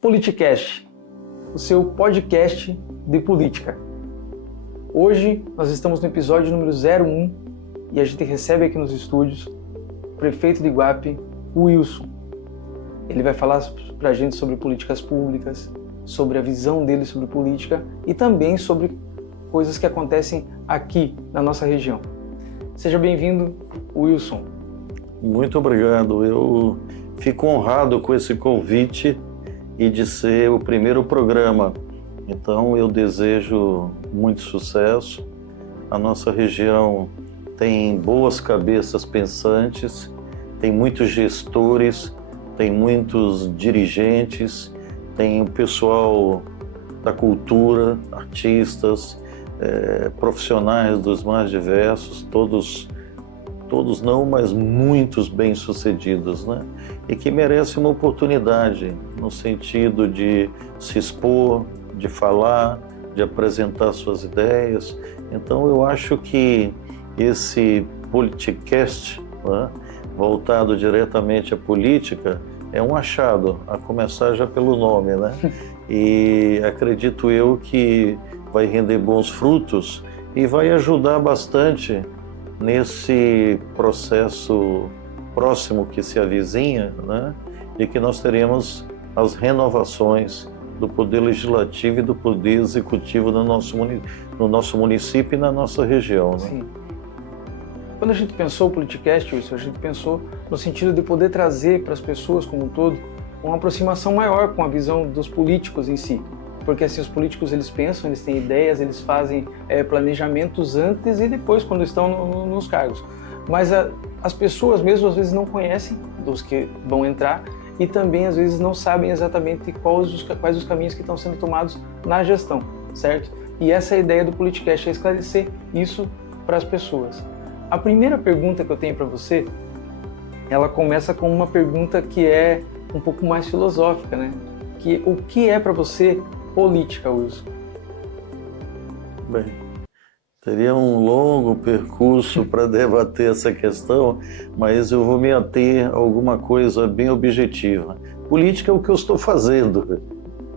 Politicast, o seu podcast de política. Hoje nós estamos no episódio número 01 e a gente recebe aqui nos estúdios o prefeito de Iguape, o Wilson. Ele vai falar para a gente sobre políticas públicas, sobre a visão dele sobre política e também sobre coisas que acontecem aqui na nossa região. Seja bem-vindo, Wilson. Muito obrigado. Eu fico honrado com esse convite e de ser o primeiro programa. Então eu desejo muito sucesso. A nossa região tem boas cabeças pensantes, tem muitos gestores, tem muitos dirigentes, tem o pessoal da cultura, artistas, profissionais dos mais diversos, todos não, mas muitos bem-sucedidos, né? E que merecem uma oportunidade no sentido de se expor, de falar, de apresentar suas ideias. Então eu acho que esse Politicast, né, voltado diretamente à política, é um achado, a começar já pelo nome, né? E acredito eu que vai render bons frutos e vai ajudar bastante nesse processo próximo que se avizinha, né? E que nós teremos as renovações do Poder Legislativo e do Poder Executivo no nosso município e na nossa região, né? Sim. Quando a gente pensou o Politicast, Wilson, a gente pensou no sentido de poder trazer para as pessoas como um todo uma aproximação maior com a visão dos políticos em si. Porque assim, os políticos eles pensam, eles têm ideias, eles fazem planejamentos antes e depois quando estão nos cargos. Mas as pessoas mesmo às vezes não conhecem dos que vão entrar e também às vezes não sabem exatamente quais os caminhos que estão sendo tomados na gestão, certo? E essa é a ideia do Politicast, é esclarecer isso para as pessoas. A primeira pergunta que eu tenho para você, ela começa com uma pergunta que é um pouco mais filosófica, né? O que é para você política, Wilson? Bem, teria um longo percurso para debater essa questão, mas eu vou me ater a alguma coisa bem objetiva. Política é o que eu estou fazendo.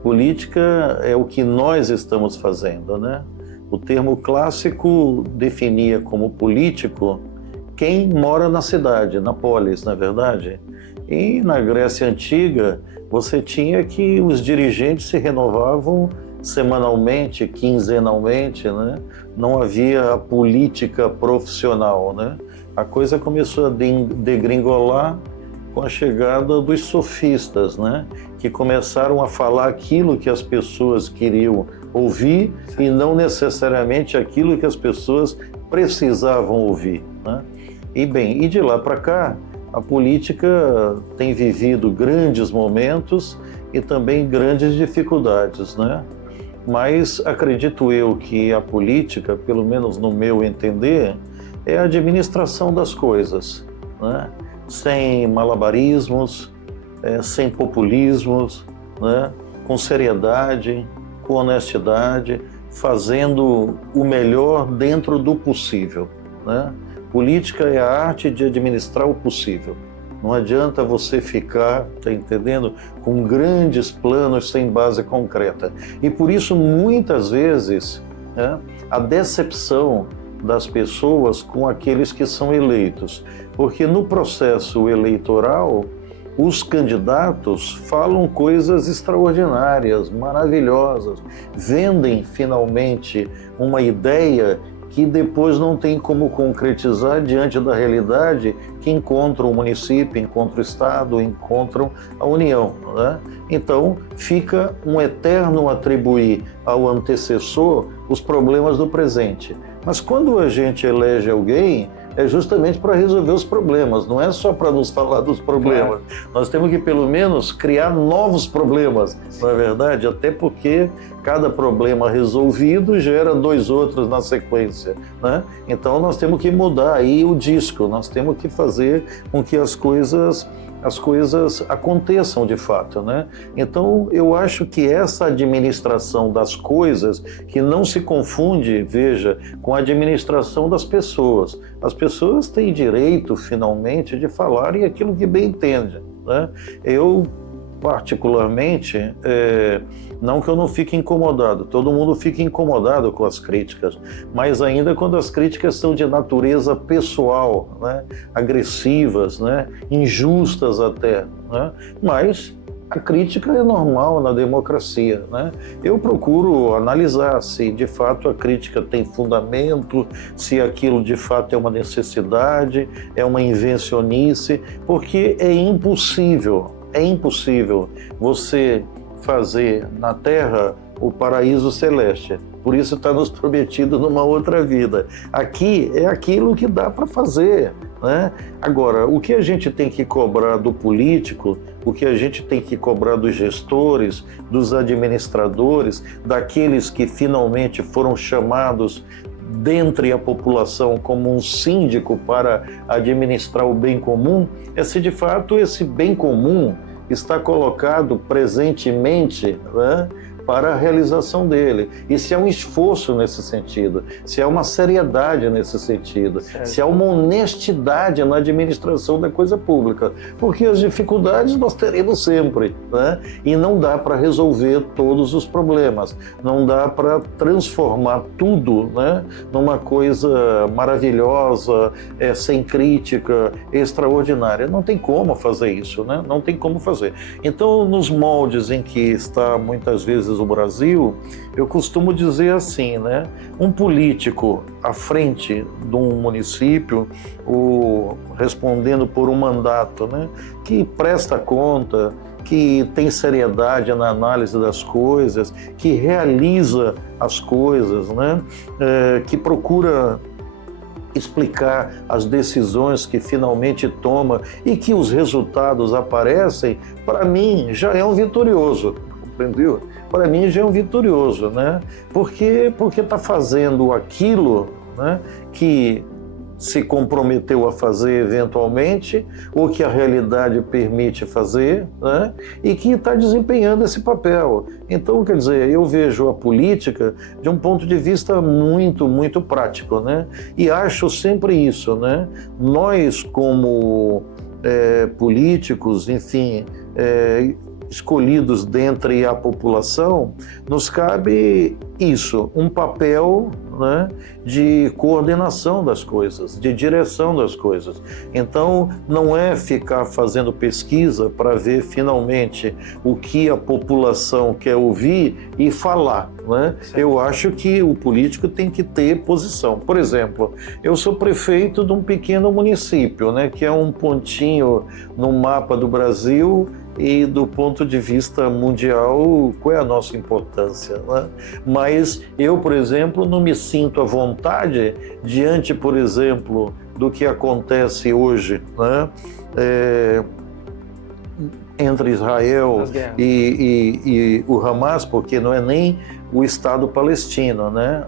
Política é o que nós estamos fazendo, né? O termo clássico definia como político quem mora na cidade, na polis, na verdade. E na Grécia Antiga, você tinha que os dirigentes se renovavam semanalmente, quinzenalmente, né? Não havia a política profissional, né? A coisa começou a degringolar com a chegada dos sofistas, né? Que começaram a falar aquilo que as pessoas queriam ouvir e não necessariamente aquilo que as pessoas precisavam ouvir, né? E bem, e de lá para cá, a política tem vivido grandes momentos e também grandes dificuldades, né? Mas acredito eu que a política, pelo menos no meu entender, é a administração das coisas, né? Sem malabarismos, sem populismos, né? Com seriedade, com honestidade, fazendo o melhor dentro do possível, né? Política é a arte de administrar o possível. Não adianta você ficar, tá entendendo, com grandes planos sem base concreta. E por isso, muitas vezes, né, a decepção das pessoas com aqueles que são eleitos. Porque no processo eleitoral, os candidatos falam coisas extraordinárias, maravilhosas, vendem finalmente uma ideia que depois não tem como concretizar diante da realidade que encontram o município, encontram o Estado, encontram a União, né? Então, fica um eterno atribuir ao antecessor os problemas do presente. Mas quando a gente elege alguém, é justamente para resolver os problemas, não é só para nos falar dos problemas. Nós temos que, pelo menos, criar novos problemas, não é verdade? Até porque cada problema resolvido gera 2 outros na sequência, né? Então, nós temos que mudar aí o disco, nós temos que fazer com que as coisas aconteçam de fato, né? Então, eu acho que essa administração das coisas, que não se confunde, veja, com a administração das pessoas. As pessoas têm direito, finalmente, de falarem aquilo que bem entendem, né? Eu particularmente, não que eu não fique incomodado, todo mundo fica incomodado com as críticas, mas ainda quando as críticas são de natureza pessoal, né, agressivas, né, injustas até, né, mas a crítica é normal na democracia, né? Eu procuro analisar se de fato a crítica tem fundamento, se aquilo de fato é uma necessidade, é uma invencionice, porque é impossível você fazer na Terra o paraíso celeste. Por isso está nos prometido numa outra vida. Aqui é aquilo que dá para fazer, né? Agora, o que a gente tem que cobrar do político, o que a gente tem que cobrar dos gestores, dos administradores, daqueles que finalmente foram chamados dentre a população como um síndico para administrar o bem comum, é se de fato esse bem comum está colocado presentemente, né, para a realização dele. E se há um esforço nesse sentido, se há uma seriedade nesse sentido, se há uma honestidade na administração da coisa pública. Porque as dificuldades nós teremos sempre, né? E não dá para resolver todos os problemas, não dá para transformar tudo, né, numa coisa maravilhosa, sem crítica, extraordinária. Não tem como fazer isso, né? Não tem como fazer. Então, nos moldes em que está muitas vezes o Brasil, eu costumo dizer assim, né? Um político à frente de um município, respondendo por um mandato, né, que presta conta, que tem seriedade na análise das coisas, que realiza as coisas, né, que procura explicar as decisões que finalmente toma e que os resultados aparecem, para mim já é um vitorioso, compreendeu? Para mim já é um vitorioso, né? Porque está fazendo aquilo, né, que se comprometeu a fazer eventualmente, ou que a realidade permite fazer, né, e que está desempenhando esse papel. Então, quer dizer, eu vejo a política de um ponto de vista muito, muito prático, né? E acho sempre isso, né? Nós, como políticos, enfim, escolhidos dentre a população, nos cabe isso, um papel, né, de coordenação das coisas, de direção das coisas. Então, não é ficar fazendo pesquisa para ver finalmente o que a população quer ouvir e falar, né? Eu acho que o político tem que ter posição. Por exemplo, eu sou prefeito de um pequeno município, né, que é um pontinho no mapa do Brasil. E do ponto de vista mundial, qual é a nossa importância, né? Mas eu, por exemplo, não me sinto à vontade diante, por exemplo, do que acontece hoje, né, entre Israel e o Hamas, porque não é nem o Estado palestino, né?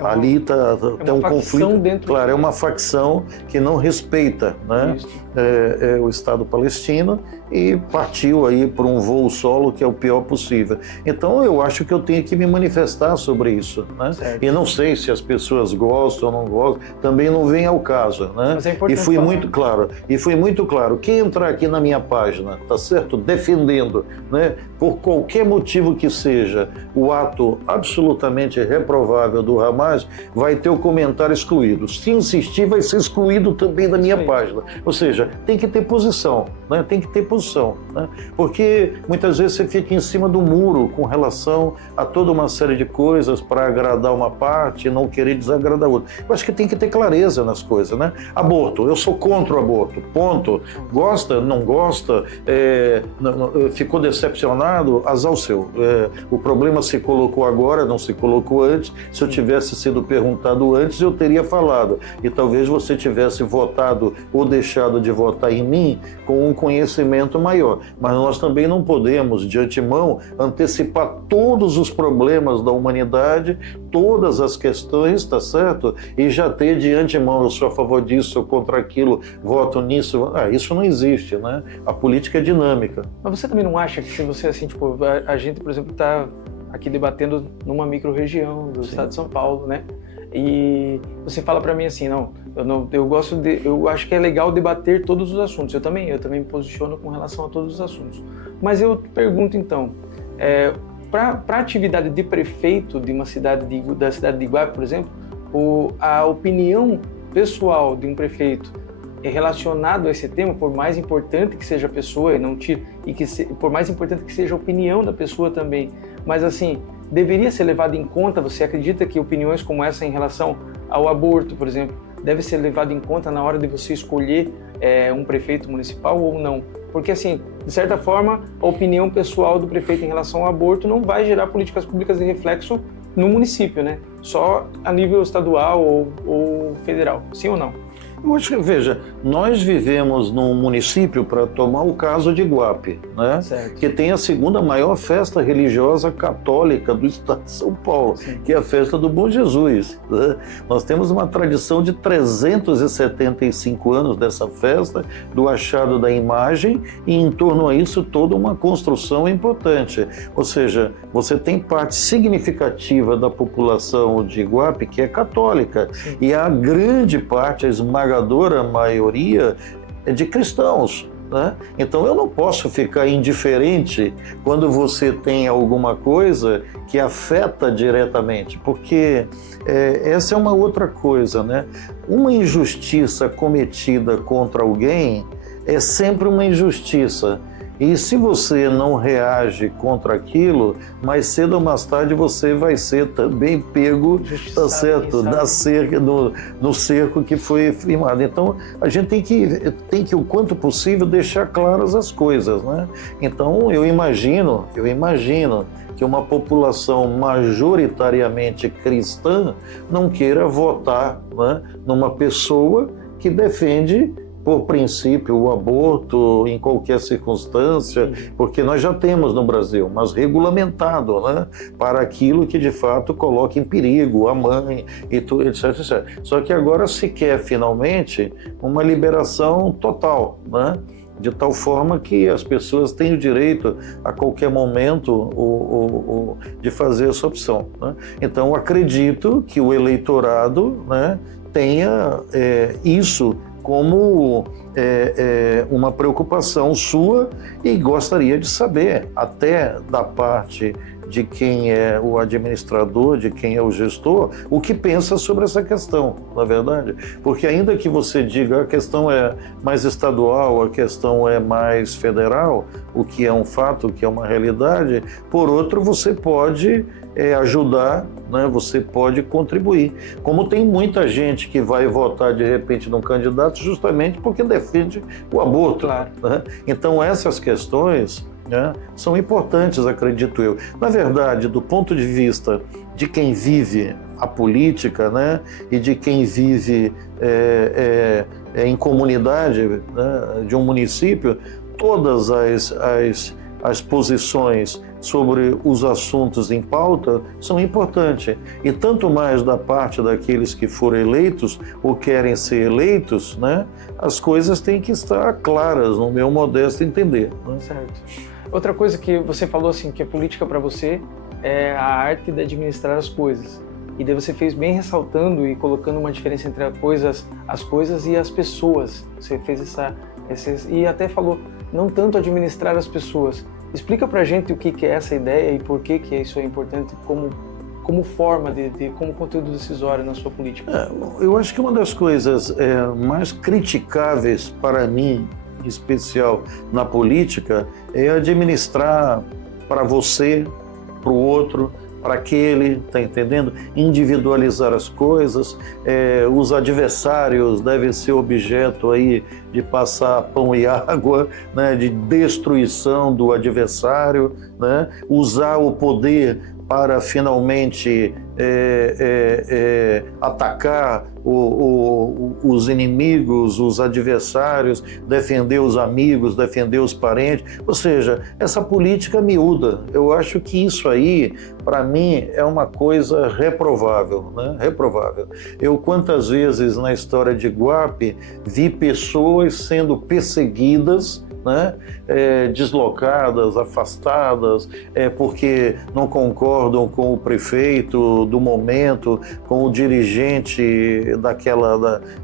Ali tem um conflito, claro, é uma facção que não respeita, né, o Estado palestino e partiu aí para um voo solo que é o pior possível. Então eu acho que eu tenho que me manifestar sobre isso, né? E não sei se as pessoas gostam ou não gostam, também não vem ao caso, né? Mas é importante e fui muito claro, quem entrar aqui na minha página, tá certo, defendendo, né, por qualquer motivo que seja, o ato absolutamente reprovável do Hamas, vai ter o comentário excluído. Se insistir, vai ser excluído também da minha página. Ou seja, tem que ter posição, né? Tem que ter posição, né? Porque muitas vezes você fica em cima do muro com relação a toda uma série de coisas para agradar uma parte e não querer desagradar outra. Eu acho que tem que ter clareza nas coisas, né? Aborto, eu sou contra o aborto, ponto. Gosta, não gosta, ficou decepcionado, azar o seu. O problema se colocou agora, não se colocou antes. Se eu tivesse sido perguntado antes, eu teria falado. E talvez você tivesse votado ou deixado de votar em mim com um conhecimento maior. Mas nós também não podemos, de antemão, antecipar todos os problemas da humanidade, todas as questões, tá certo? E já ter de antemão, eu sou a favor disso, eu contra aquilo, voto nisso. Isso não existe, né? A política é dinâmica. Mas você também não acha que se você, assim, tipo, a gente, por exemplo, está aqui debatendo numa micro-região do estado de São Paulo, né? E você fala para mim assim, eu acho que é legal debater todos os assuntos. Eu também me posiciono com relação a todos os assuntos. Mas eu pergunto então, para a atividade de prefeito de uma da cidade de Iguape, por exemplo, a opinião pessoal de um prefeito relacionado a esse tema, por mais importante que seja a pessoa, por mais importante que seja a opinião da pessoa também, mas assim, deveria ser levado em conta. Você acredita que opiniões como essa em relação ao aborto, por exemplo, deve ser levado em conta na hora de você escolher um prefeito municipal ou não? Porque assim, de certa forma, a opinião pessoal do prefeito em relação ao aborto não vai gerar políticas públicas de reflexo no município, né? Só a nível estadual ou federal, sim ou não? Eu acho que, veja, nós vivemos num município, para tomar o caso de Iguape, né? Que tem a segunda maior festa religiosa católica do estado de São Paulo, sim, que é a festa do Bom Jesus, né? Nós temos uma tradição de 375 anos dessa festa, do achado da imagem, e em torno a isso toda uma construção importante. Ou seja, você tem parte significativa da população de Iguape que é católica, sim, e a grande parte, a esmagadora maioria, é de cristãos, né? Então eu não posso ficar indiferente quando você tem alguma coisa que afeta diretamente, porque essa é uma outra coisa, né? Uma injustiça cometida contra alguém é sempre uma injustiça. E se você não reage contra aquilo, mais cedo ou mais tarde você vai ser também pego, tá certo, no cerco que foi firmado. Então a gente tem que o quanto possível deixar claras as coisas, né? Então eu imagino que uma população majoritariamente cristã não queira votar, né, numa pessoa que defende por princípio o aborto em qualquer circunstância, porque nós já temos no Brasil, mas regulamentado, né, para aquilo que de fato coloca em perigo a mãe e tudo, etc, etc. Só que agora se quer finalmente uma liberação total, né, de tal forma que as pessoas têm o direito a qualquer momento de fazer essa opção, né? Então acredito que o eleitorado, né, tenha isso como uma preocupação sua, e gostaria de saber, até da parte de quem é o administrador, de quem é o gestor, o que pensa sobre essa questão, na é verdade? Porque ainda que você diga a questão é mais estadual, a questão é mais federal, o que é um fato, o que é uma realidade, por outro você pode ajudar, né? Você pode contribuir. Como tem muita gente que vai votar de repente num candidato justamente porque defende o aborto. Claro. Né? Então essas questões, né, são importantes, acredito eu. Na verdade, do ponto de vista de quem vive a política, né, e de quem vive em comunidade, né, de um município, todas as posições sobre os assuntos em pauta são importantes. E tanto mais da parte daqueles que foram eleitos ou querem ser eleitos, né, as coisas têm que estar claras, no meu modesto entender. Né? Certo. Outra coisa que você falou, assim, que a política para você é a arte de administrar as coisas. E daí você fez bem ressaltando e colocando uma diferença entre as coisas e as pessoas. Você fez e até falou, não tanto administrar as pessoas. Explica pra gente o que é essa ideia e por que isso é importante como forma como conteúdo decisório na sua política. Eu acho que uma das coisas mais criticáveis para mim, em especial na política, é administrar para você, para o outro, para aquele, tá entendendo? Individualizar as coisas. Os adversários devem ser objeto aí de passar pão e água, né? De destruição do adversário, né? Usar o poder para finalmente atacar os inimigos, os adversários, defender os amigos, defender os parentes. Ou seja, essa política miúda. Eu acho que isso aí, para mim, é uma coisa reprovável, né? Reprovável. Eu, quantas vezes na história de Iguape, vi pessoas sendo perseguidas né? Deslocadas, afastadas, porque não concordam com o prefeito do momento, com o dirigente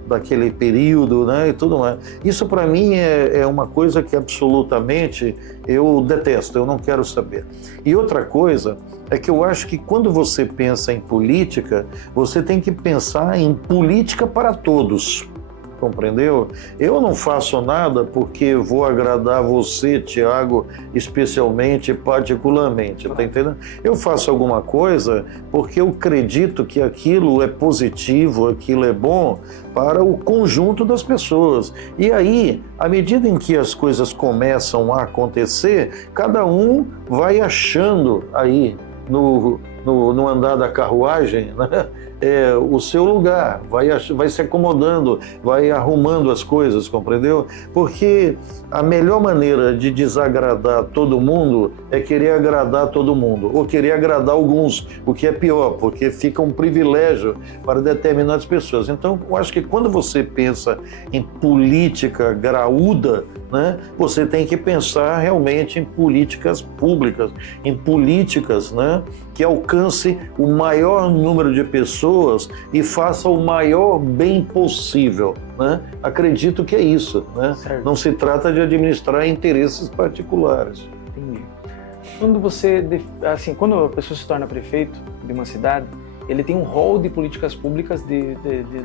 daquele período, né? E tudo mais. Isso para mim é uma coisa que absolutamente eu detesto, eu não quero saber. E outra coisa é que eu acho que quando você pensa em política, você tem que pensar em política para todos. Compreendeu? Eu não faço nada porque vou agradar você, Tiago, especialmente, particularmente, tá entendendo? Eu faço alguma coisa porque eu acredito que aquilo é positivo, aquilo é bom para o conjunto das pessoas. E aí, à medida em que as coisas começam a acontecer, cada um vai achando aí no andar da carruagem, né? O seu lugar, vai se acomodando, vai arrumando as coisas, compreendeu? Porque a melhor maneira de desagradar todo mundo é querer agradar todo mundo, ou querer agradar alguns, o que é pior, porque fica um privilégio para determinadas pessoas. Então, eu acho que quando você pensa em política graúda, né, você tem que pensar realmente em políticas públicas, em políticas, né, que alcance o maior número de pessoas e faça o maior bem possível, né? Acredito que é isso, né? Não se trata de administrar interesses particulares. Entendi. Quando a pessoa se torna prefeito de uma cidade, ele tem um rol de políticas públicas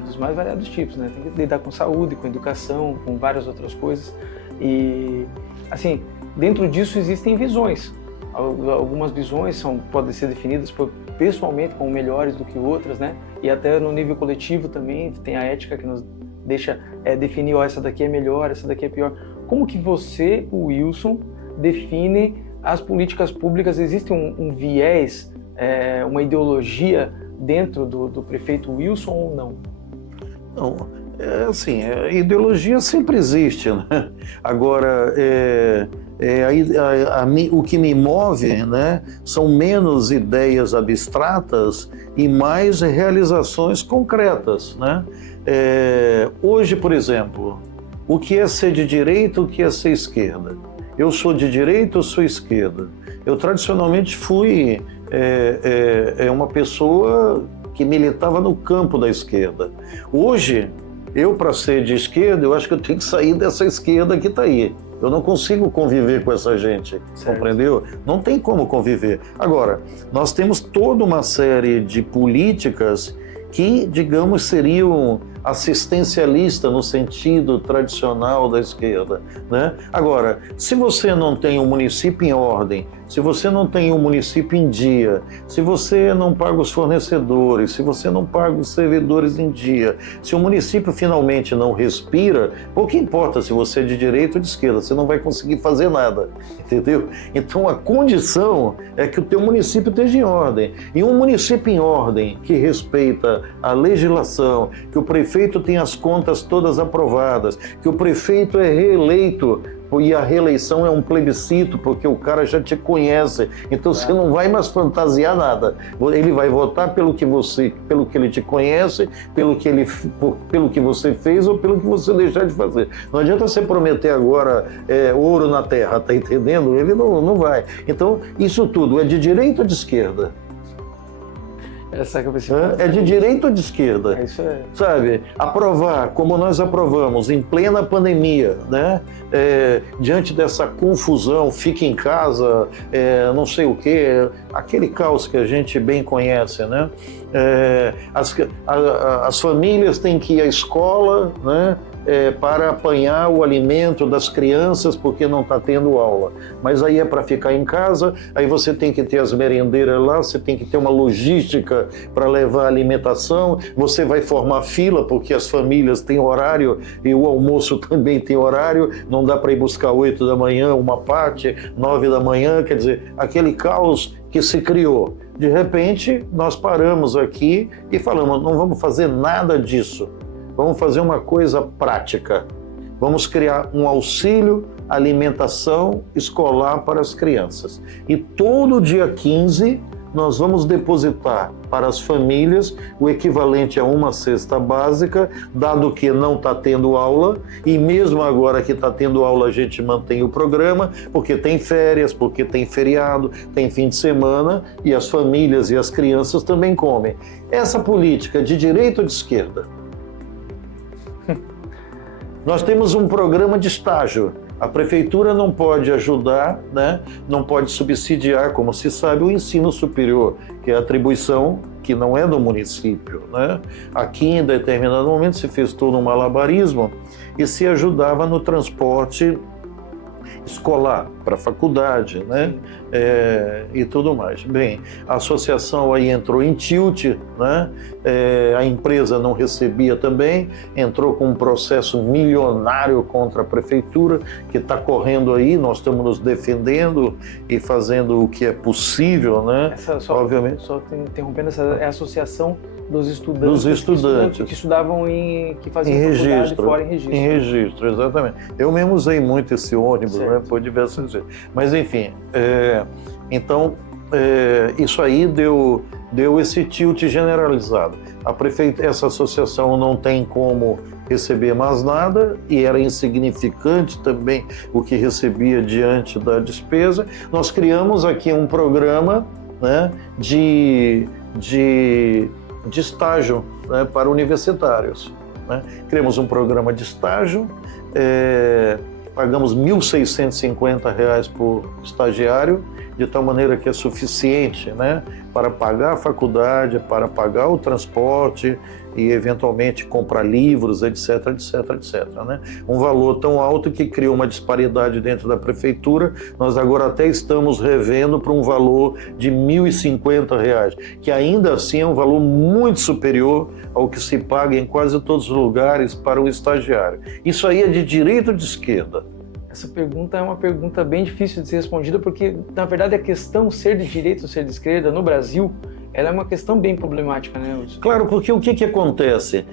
dos mais variados tipos, né? Tem que lidar com saúde, com educação, com várias outras coisas. E, assim, dentro disso existem visões. Algumas visões podem ser definidas pessoalmente como melhores do que outras, né? E até no nível coletivo também tem a ética que nos deixa definir, essa daqui é melhor, essa daqui é pior. Como que você, Wilson, define as políticas públicas? Existe um viés, uma ideologia dentro do prefeito Wilson ou não? Não, assim, a ideologia sempre existe, né? Agora, o que me move, né, são menos ideias abstratas e mais realizações concretas, né? Hoje, por exemplo, o que é ser de direita, o que é ser esquerda? Eu sou de direita ou sou esquerda? Eu tradicionalmente fui uma pessoa que militava no campo da esquerda. Hoje, para ser de esquerda, eu acho que eu tenho que sair dessa esquerda que está aí. Eu não consigo conviver com essa gente, certo. Compreendeu? Não tem como conviver. Agora, nós temos toda uma série de políticas que, digamos, seriam assistencialista no sentido tradicional da esquerda, né? Agora, se você não tem um município em ordem, se você não tem um município em dia, se você não paga os fornecedores, se você não paga os servidores em dia, se o município finalmente não respira, pouco importa se você é de direita ou de esquerda, você não vai conseguir fazer nada, entendeu? Então a condição é que o teu município esteja em ordem. E um município em ordem, que respeita a legislação, que o prefeito tem as contas todas aprovadas, que o prefeito é reeleito, e a reeleição é um plebiscito, porque o cara já te conhece, então você não vai mais fantasiar nada. Ele vai votar pelo que ele te conhece, pelo que você fez ou pelo que você deixar de fazer. Não adianta você prometer agora ouro na terra, tá entendendo? Ele não vai. Então, isso tudo é de direita ou de esquerda? É de direita ou de esquerda? Isso é. Sabe, aprovar, como nós aprovamos, em plena pandemia, né? Diante dessa confusão, fique em casa, não sei o quê, aquele caos que a gente bem conhece, né? As famílias têm que ir à escola, né? Para apanhar o alimento das crianças porque não está tendo aula. Mas aí é para ficar em casa, aí você tem que ter as merendeiras lá, você tem que ter uma logística para levar a alimentação, você vai formar fila porque as famílias têm horário e o almoço também tem horário, não dá para ir buscar 8 da manhã uma parte, 9 da manhã, quer dizer, aquele caos que se criou. De repente, nós paramos aqui e falamos, não vamos fazer nada disso. Vamos fazer uma coisa prática. Vamos criar um auxílio alimentação escolar para as crianças. E todo dia 15 nós vamos depositar para as famílias o equivalente a uma cesta básica, dado que não está tendo aula, e mesmo agora que está tendo aula a gente mantém o programa, porque tem férias, porque tem feriado, tem fim de semana, e as famílias e as crianças também comem. Essa política de direita ou de esquerda? Nós temos um programa de estágio. A prefeitura não pode ajudar, né? Não pode subsidiar, como se sabe, o ensino superior, que é a atribuição que não é do município, né? Aqui, em determinado momento, se fez todo um malabarismo e se ajudava no transporte escolar para a faculdade, né? E tudo mais. Bem, a associação aí entrou em tilt, né? A empresa não recebia também, entrou com um processo milionário contra a prefeitura, que está correndo aí, nós estamos nos defendendo e fazendo o que é possível, né? Obviamente. Só interrompendo, essa é a associação dos estudantes. Que estudavam que faziam faculdade fora em registro. Em registro, exatamente. Eu mesmo usei muito esse ônibus, né, por diversas vezes. Mas, enfim, então, isso aí deu esse tilt generalizado. Essa associação não tem como receber mais nada e era insignificante também o que recebia diante da despesa. Nós criamos aqui um programa, né, de estágio, né, para universitários, né? Criamos um programa de estágio, pagamos R$ 1.650 por estagiário, de tal maneira que é suficiente, né, para pagar a faculdade, para pagar o transporte e, eventualmente, comprar livros, etc, né? Um valor tão alto que criou uma disparidade dentro da prefeitura. Nós agora até estamos revendo para um valor de R$ 1.050, que ainda assim é um valor muito superior ao que se paga em quase todos os lugares para o estagiário. Isso aí é de direita ou de esquerda? Essa pergunta é uma pergunta bem difícil de ser respondida, porque, na verdade, a questão ser de direita ou ser de esquerda no Brasil, ela é uma questão bem problemática, né, Wilson? Claro, porque o que acontece?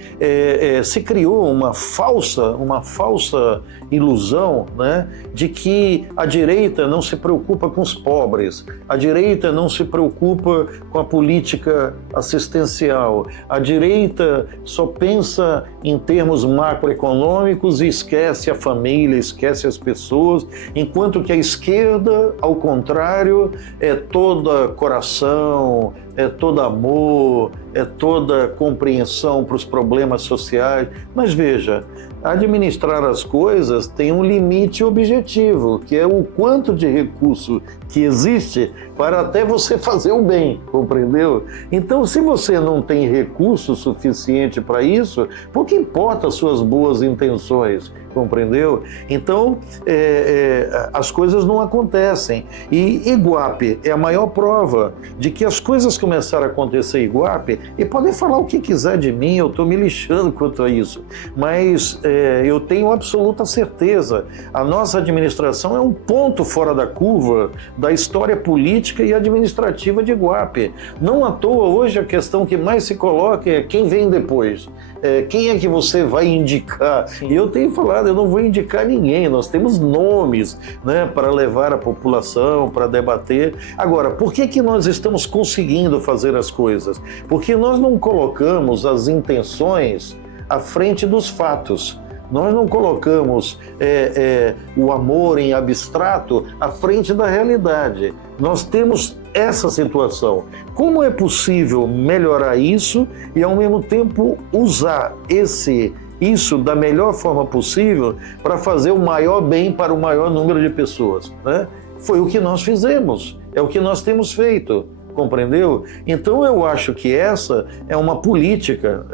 Se criou uma falsa ilusão, né, de que a direita não se preocupa com os pobres, a direita não se preocupa com a política assistencial, a direita só pensa em termos macroeconômicos e esquece a família, esquece as pessoas, enquanto que a esquerda, ao contrário, é toda coração, é todo amor, é toda compreensão para os problemas sociais. Mas veja, administrar as coisas tem um limite objetivo, que é o quanto de recurso que existe para até você fazer o bem, compreendeu? Então, se você não tem recurso suficiente para isso, pouco importa as suas boas intenções, compreendeu? Então, as coisas não acontecem. E Iguape é a maior prova de que as coisas começaram a acontecer em Iguape, e podem falar o que quiser de mim, eu estou me lixando quanto a isso, mas eu tenho absoluta certeza, a nossa administração é um ponto fora da curva da história política e administrativa de Iguape. Não à toa, hoje a questão que mais se coloca é quem vem depois. Quem é que você vai indicar? Sim. E eu tenho falado, eu não vou indicar ninguém, nós temos nomes, né, para levar a população, para debater. Agora, por que nós estamos conseguindo fazer as coisas? Porque nós não colocamos as intenções à frente dos fatos. Nós não colocamos o amor em abstrato à frente da realidade. Nós temos essa situação. Como é possível melhorar isso e, ao mesmo tempo, usar isso da melhor forma possível para fazer o maior bem para o maior número de pessoas, né? Foi o que nós fizemos, é o que nós temos feito. Compreendeu? Então eu acho que essa é uma política,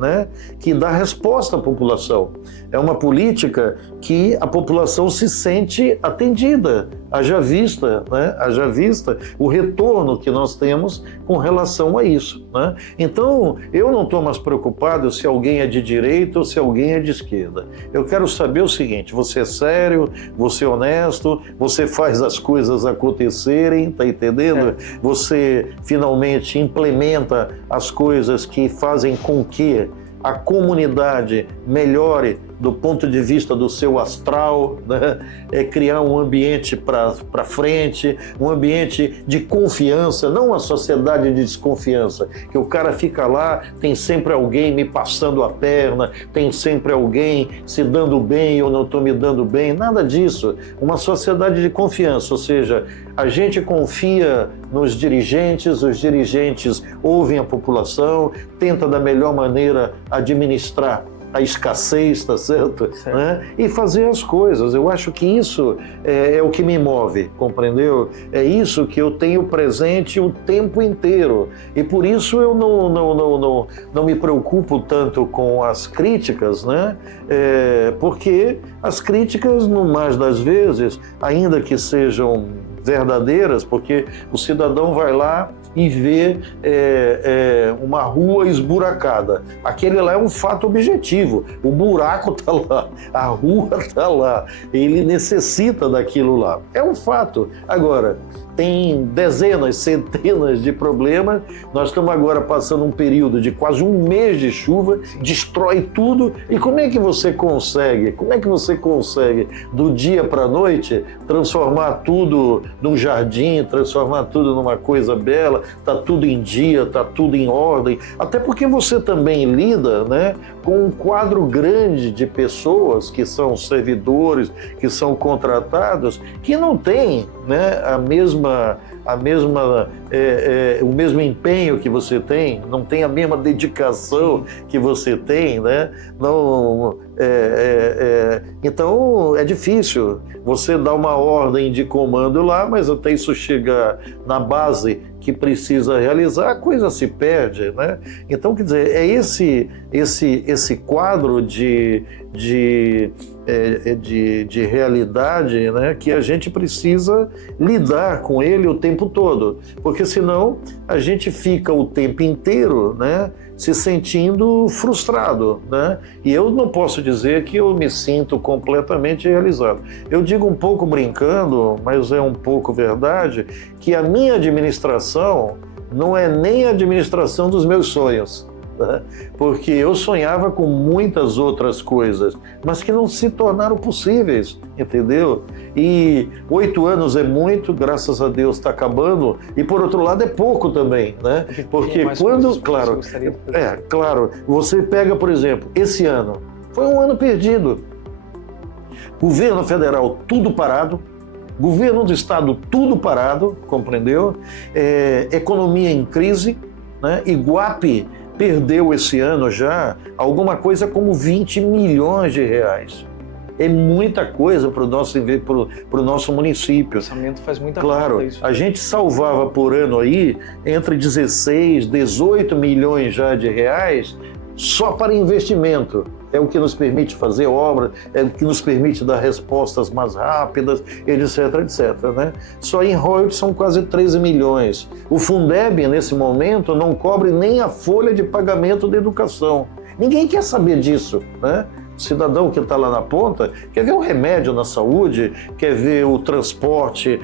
né, que dá resposta à população. É uma política que a população se sente atendida, haja vista, né, haja vista o retorno que nós temos com relação a isso, né? Então eu não estou mais preocupado se alguém é de direita ou se alguém é de esquerda. Eu quero saber o seguinte: você é sério, você é honesto, você faz as coisas acontecerem, tá entendendo? Você finalmente implementa as coisas que fazem com que a comunidade melhore do ponto de vista do seu astral, né? É criar um ambiente para frente, um ambiente de confiança, não uma sociedade de desconfiança, que o cara fica lá, tem sempre alguém me passando a perna, tem sempre alguém se dando bem, eu não estou me dando bem, nada disso. Uma sociedade de confiança, ou seja, a gente confia nos dirigentes, os dirigentes ouvem a população, tenta da melhor maneira administrar a escassez, tá certo? Né? E fazer as coisas. Eu acho que isso é o que me move, compreendeu? É isso que eu tenho presente o tempo inteiro. E por isso eu não me preocupo tanto com as críticas, né? Porque as críticas, no mais das vezes, ainda que sejam verdadeiras, porque o cidadão vai lá e vê uma rua esburacada. Aquele lá é um fato objetivo. O buraco está lá, a rua está lá. Ele necessita daquilo lá. É um fato. Agora, tem dezenas, centenas de problemas. Nós estamos agora passando um período de quase um mês de chuva, destrói tudo. E como é que você consegue? Como é que você consegue, do dia para a noite, transformar tudo num jardim, transformar tudo numa coisa bela? Está tudo em dia, está tudo em ordem. Até porque você também lida, né, com um quadro grande de pessoas que são servidores, que são contratados, que não têm, né, o mesmo empenho que você tem, não tem a mesma dedicação que você tem, né? Então é difícil você dar uma ordem de comando lá, mas até isso chegar na base que precisa realizar, a coisa se perde, né? Então, quer dizer, é esse quadro de realidade, né, que a gente precisa lidar com ele o tempo todo, porque senão a gente fica o tempo inteiro, né, se sentindo frustrado, né? E eu não posso dizer que eu me sinto completamente realizado. Eu digo um pouco brincando, mas é um pouco verdade, que a minha administração não é nem a administração dos meus sonhos, né? Porque eu sonhava com muitas outras coisas, mas que não se tornaram possíveis, entendeu? E 8 anos é muito, graças a Deus está acabando, e por outro lado é pouco também, né? Porque quando, claro, você pega, por exemplo, esse ano, foi um ano perdido. Governo federal tudo parado, governo do estado tudo parado, compreendeu? Economia em crise, né? Iguape perdeu esse ano já alguma coisa como 20 milhões de reais. É muita coisa para o nosso município. O orçamento faz muita claro, falta isso. A gente salvava por ano aí entre 16, 18 milhões já de reais só para investimento. É o que nos permite fazer obras, é o que nos permite dar respostas mais rápidas, etc, etc, né? Só em royalties são quase 13 milhões. O Fundeb, nesse momento, não cobre nem a folha de pagamento da educação. Ninguém quer saber disso, né? O cidadão que está lá na ponta quer ver o remédio na saúde, quer ver o transporte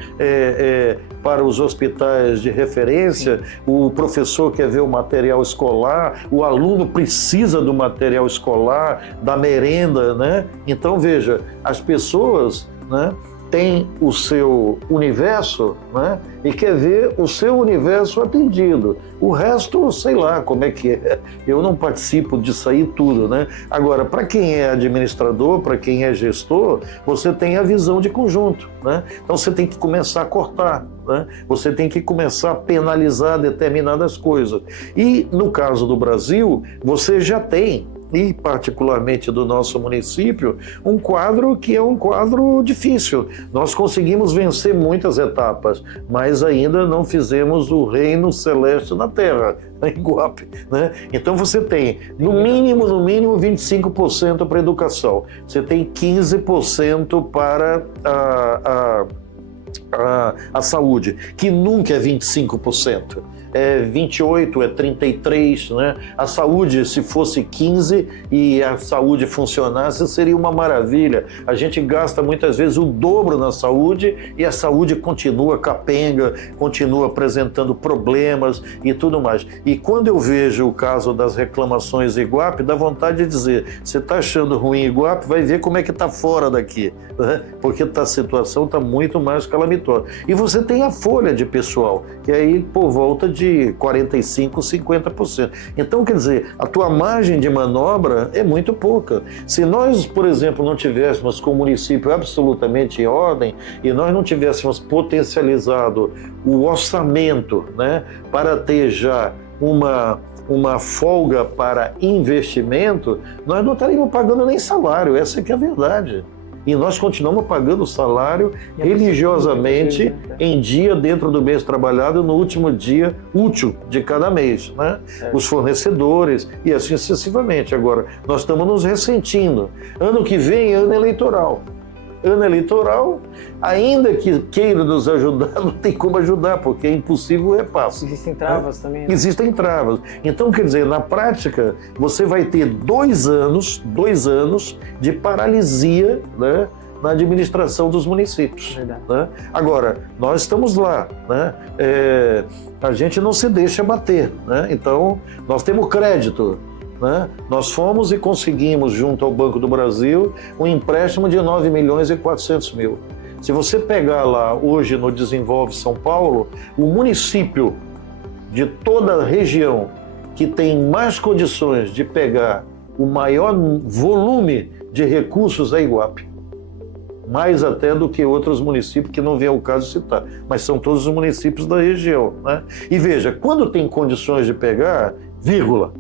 para os hospitais de referência, o professor quer ver o material escolar, o aluno precisa do material escolar, da merenda, né? Então, veja, as pessoas, né, têm o seu universo, né, e quer ver o seu universo atendido. O resto, sei lá como é que é. Eu não participo disso aí tudo, né? Agora, para quem é administrador, para quem é gestor, você tem a visão de conjunto, né? Então você tem que começar a cortar, né? Você tem que começar a penalizar determinadas coisas. E no caso do Brasil, você já tem, e particularmente do nosso município, um quadro que é um quadro difícil. Nós conseguimos vencer muitas etapas, mas ainda não fizemos o reino celeste na terra, em Iguape, né? Então você tem, no mínimo 25% para a educação, você tem 15% para a saúde, que nunca é 25%. é 28, é 33, né? A saúde, se fosse 15 e a saúde funcionasse, seria uma maravilha. A gente gasta muitas vezes o dobro na saúde e a saúde continua capenga, continua apresentando problemas e tudo mais. E quando eu vejo o caso das reclamações Iguape, dá vontade de dizer, você está achando ruim Iguape, vai ver como é que está fora daqui, né? Porque a situação está muito mais calamitosa. E você tem a folha de pessoal, que é aí por volta de 45%, 50%. Então, quer dizer, a tua margem de manobra é muito pouca. Se nós, por exemplo, não tivéssemos com o município absolutamente em ordem e nós não tivéssemos potencializado o orçamento, né, para ter já uma folga para investimento, nós não estaríamos pagando nem salário, essa que é a verdade. E nós continuamos pagando salário religiosamente em dia dentro do mês trabalhado, no último dia útil de cada mês, né? Os fornecedores e assim sucessivamente. Agora, nós estamos nos ressentindo. Ano que vem, ano eleitoral. Ano eleitoral, ainda que queira nos ajudar, não tem como ajudar, porque é impossível o repasse. Existem travas também, né? Existem travas. Então, quer dizer, na prática, você vai ter 2 anos de paralisia, né, na administração dos municípios. Né? Agora, nós estamos lá, né? A gente não se deixa bater, né? Então, nós temos crédito. Né? Nós fomos e conseguimos, junto ao Banco do Brasil, um empréstimo de 9.400.000. Se você pegar lá hoje no Desenvolve São Paulo, o município de toda a região que tem mais condições de pegar o maior volume de recursos é Iguape. Mais até do que outros municípios que não vem ao caso citar, mas são todos os municípios da região. Né? E veja, quando tem condições de pegar, vírgula.